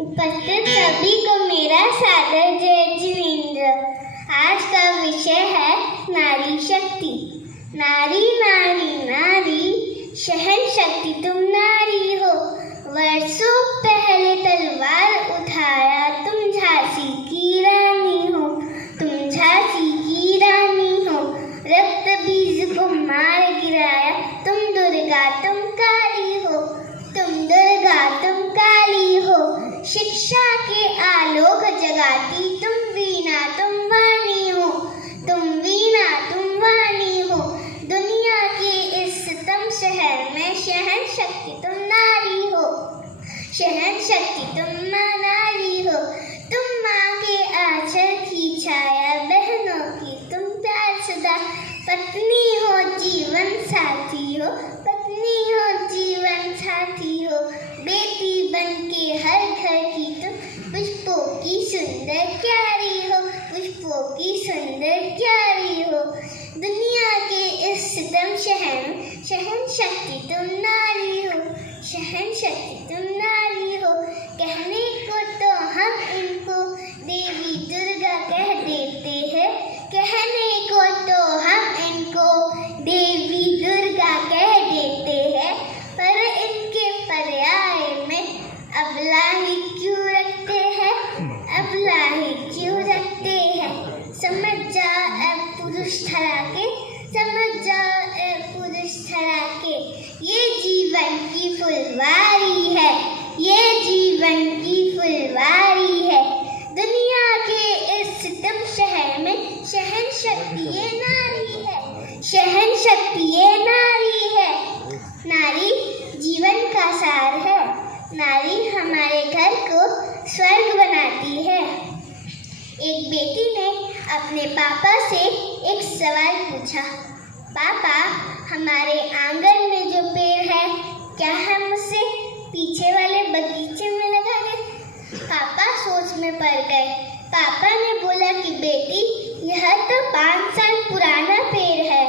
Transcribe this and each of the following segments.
उपस्थित सभी को मेरा सादर जय जिनेंद्र। आज का विषय है नारी शक्ति। नारी नारी नारी सहन शक्ति तुम नारी हो। वर्षों पहले तलवार उठाया तुम झांसी की रानी हो। तुम झांसी की रानी हो। रक्त बीज को मार गिराया तुम दुर्गा तुम काली हो। तुम दुर्गा तुम काली हो। शिक्षा के आलोक जगाती तुम वीणा तुम वाणी हो। तुम वीणा तुम वाणी हो। दुनिया के इस सितम शहर में सहन शक्ति तुम नारी हो। सहन शक्ति तुम नारी हो। तुम माँ के आंचल की छाया, बहनों की तुम प्यार सदा। पत्नी हो जीवन साथी हो। पत्नी हो जीवन साथी हो। बेटी बन के हर घर की तुम पुष्पों की सुंदर क्यारी हो। पुष्पों की सुंदर क्यारी हो। दुनिया के इस सितम शहर में सहन शक्ति तुम नारी हो। सहन शक्ति तुम नारी हो। कहने को तो हम इनको देवी दुर्गा कह देते हैं। कहने को तो हम इनको देवी दुर्गा कह देते हैं, पर इनके पर्याय में अबला ही क्यों रखते हैं। अबला ही क्यों रखते हैं। समझ जा ए पुरुष ठहरा के। समझ जा ए पुरुष ठहरा के। ये जीवन की फुलवारी है। ये जीवन की फुलवारी है। दुनिया के इस सितम शहर में सहन शक्ति ये नारी है। सहन शक्ति ये नारी है। नारी जीवन का सार है। नारी हमारे घर को स्वर्ग बनाती है। एक बेटी ने अपने पापा से एक सवाल पूछा, पापा हमारे आंगन में जो पेड़ है क्या हम उसे पीछे वाले बगीचे में लगा दें। पापा सोच में पड़ गए। पापा ने बोला कि बेटी यह तो 5 साल पुराना पेड़ है।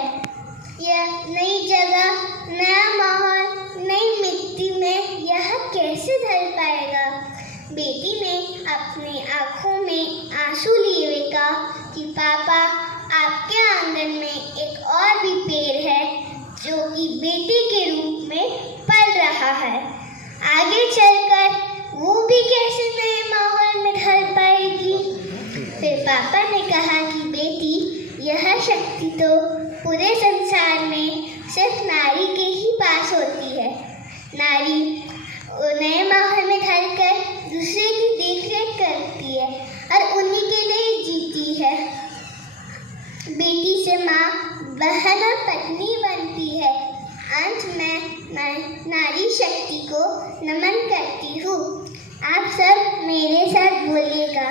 यह नई जगह, नया माहौल, नई मिट्टी में यह कैसे ढल पाएगा। बेटी ने अपनी आंखों में आंसू लिए हुए कहा कि पापा आपके आंगन में एक और भी पेड़ है जो कि बेटी के रूप में पल रहा है। आगे चलकर वो भी कैसे नए माहौल में ढल पाएगी। फिर पापा ने कहा कि बेटी यह शक्ति तो पूरे संसार में सिर्फ नारी के ही पास होती है। नारी नए माहौल में ढलकर दूसरे की देखरेख करती है और उन्हीं के लिए जीती है। बेटी से माँ, बहन और पत्नी बनती है। अंत में मैं नारी शक्ति को नमन करती हूँ। आप सब मेरे साथ बोलिएगा।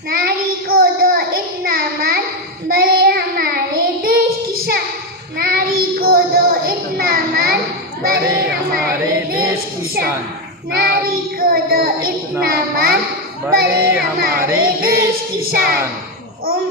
नारी को दो इतना मान, बड़े हमारे देश की शान। नारी को दो इतना मान, बड़े हमारे देश की शान। नारी को दो इतना मान, बड़े हमारे देश की शान। ओम